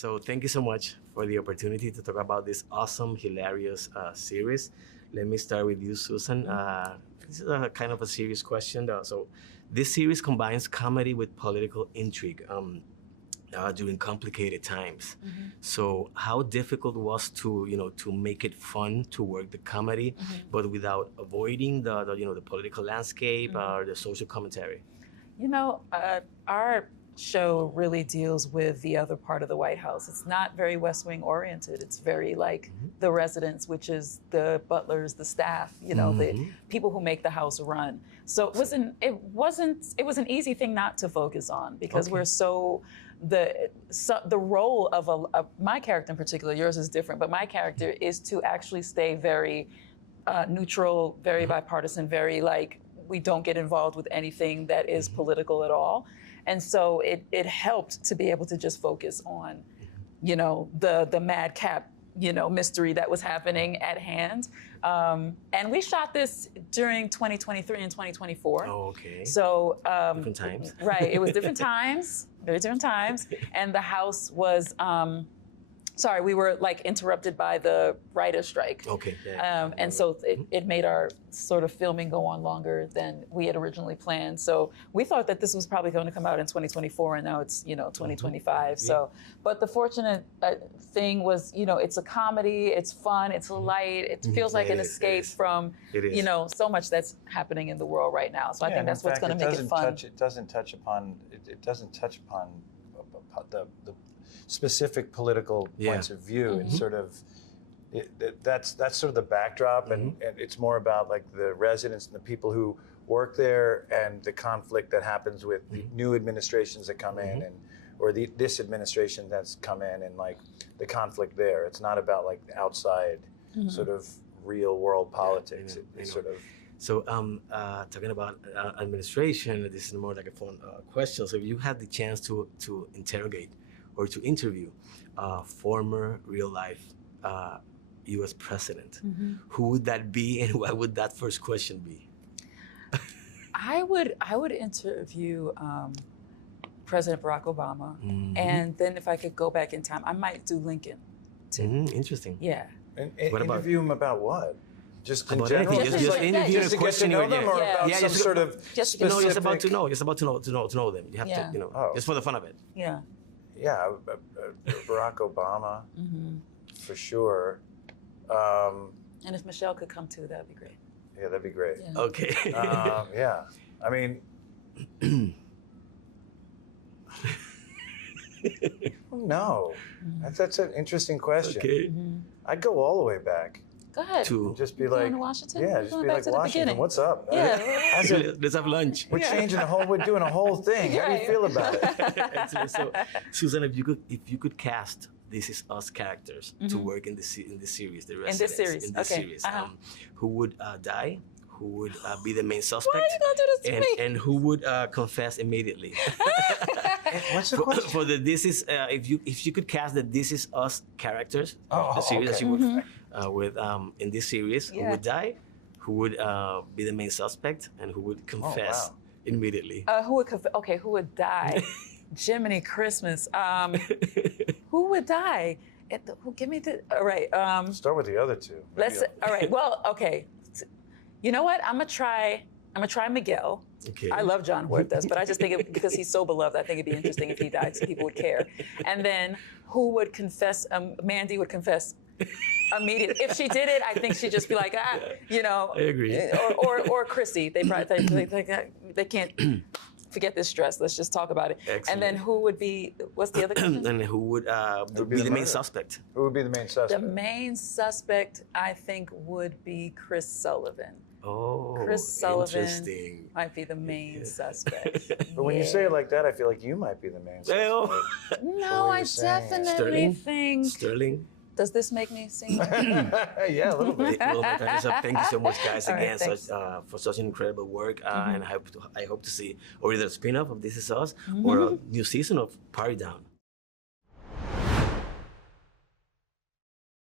So thank you so much for the opportunity to talk about this awesome, hilarious series. Let me start with you, Susan. This is a kind of a serious question. So this series combines comedy with political intrigue during complicated times. So how difficult was to make it fun, to work the comedy, but without avoiding the political landscape or the social commentary? Our show really deals with the other part of the White House. It's not very West Wing oriented. It's very like the residents, which is the butlers, the staff, the people who make the house run. So it was an easy thing not to focus on because we're the role of my character in particular, yours is different, but my character is to actually stay very neutral, very bipartisan, very like, we don't get involved with anything that is political at all. And so it helped to be able to just focus on, the madcap, mystery that was happening at hand. And we shot this during 2023 and 2024. Oh, okay. So different times. Right, it was different times, very different times. And the house was, we were like interrupted by the writer's strike. Okay. And so it made our sort of filming go on longer than we had originally planned. So we thought that this was probably going to come out in 2024, and now it's 2025. So, but the fortunate thing was it's a comedy, it's fun, it's light, it feels like an escape from so much that's happening in the world right now. So I think that's what's going to make it fun. It doesn't touch upon the specific political points of view. It's sort of that's sort of the backdrop, and it's more about like the residents and the people who work there and the conflict that happens with the new administrations that come in or this administration that's come in and like the conflict there. It's not about like the outside sort of real world politics. It's sort of. So talking about administration, this is more like a fun question. So if you had the chance to interrogate or to interview a former real-life U.S. president, who would that be, and what would that first question be? I would interview President Barack Obama, and then if I could go back in time, I might do Lincoln too. Interesting. Yeah. And interview him about what? Just in about general, anything. Just interview just a to get to know them, or about some sort of specific. No, it's about to know. It's about to know them. You have to, just for the fun of it. Yeah. Yeah, Barack Obama, for sure. And if Michelle could come too, that'd be great. Yeah, that'd be great. Yeah. Okay. Yeah, I mean, no, that's an interesting question. Okay. I'd go all the way back. Go ahead. Just be Going like, to Washington? yeah, We're just going be back like, to the Washington, beginning. what's up? Yeah. Let's have lunch. We're changing we're doing a whole thing. How do you feel about it? So, Susan, if you could cast This Is Us characters to work in this series, the residents in this series, who would die? Who would be the main suspect? Why are you gonna do this to me? And who would confess immediately? What's the question? For the This Is, if you could cast the This Is Us characters, the series that you would with in this series, who would die? Who would be the main suspect, and who would confess immediately? Who would die? Jiminy Christmas. Who would die? Give me the. All right. Start with the other two. All right. Well, okay. You know what? I'm gonna try Miguel. Okay. I love John Huertas, but I just think because he's so beloved, I think it'd be interesting if he died so people would care. And then who would confess? Mandy would confess immediately. If she did it, I think she'd just be like, I agree. Or Chrissy. They probably they can't forget this stress. Let's just talk about it. Excellent. And then who would be? What's the other question? And who would be the main suspect? Who would be the main suspect? The main suspect, I think, would be Chris Sullivan. Oh, Chris Sullivan interesting. might be the main suspect. But when you say it like that, I feel like you might be the main suspect. No, I definitely think. Sterling? Does this make me seem? Yeah, a little bit. Well, my time is up. Thank you so much, guys, All right, again, for such incredible work. And I hope to see or either a spin-off of This Is Us or a new season of Party Down.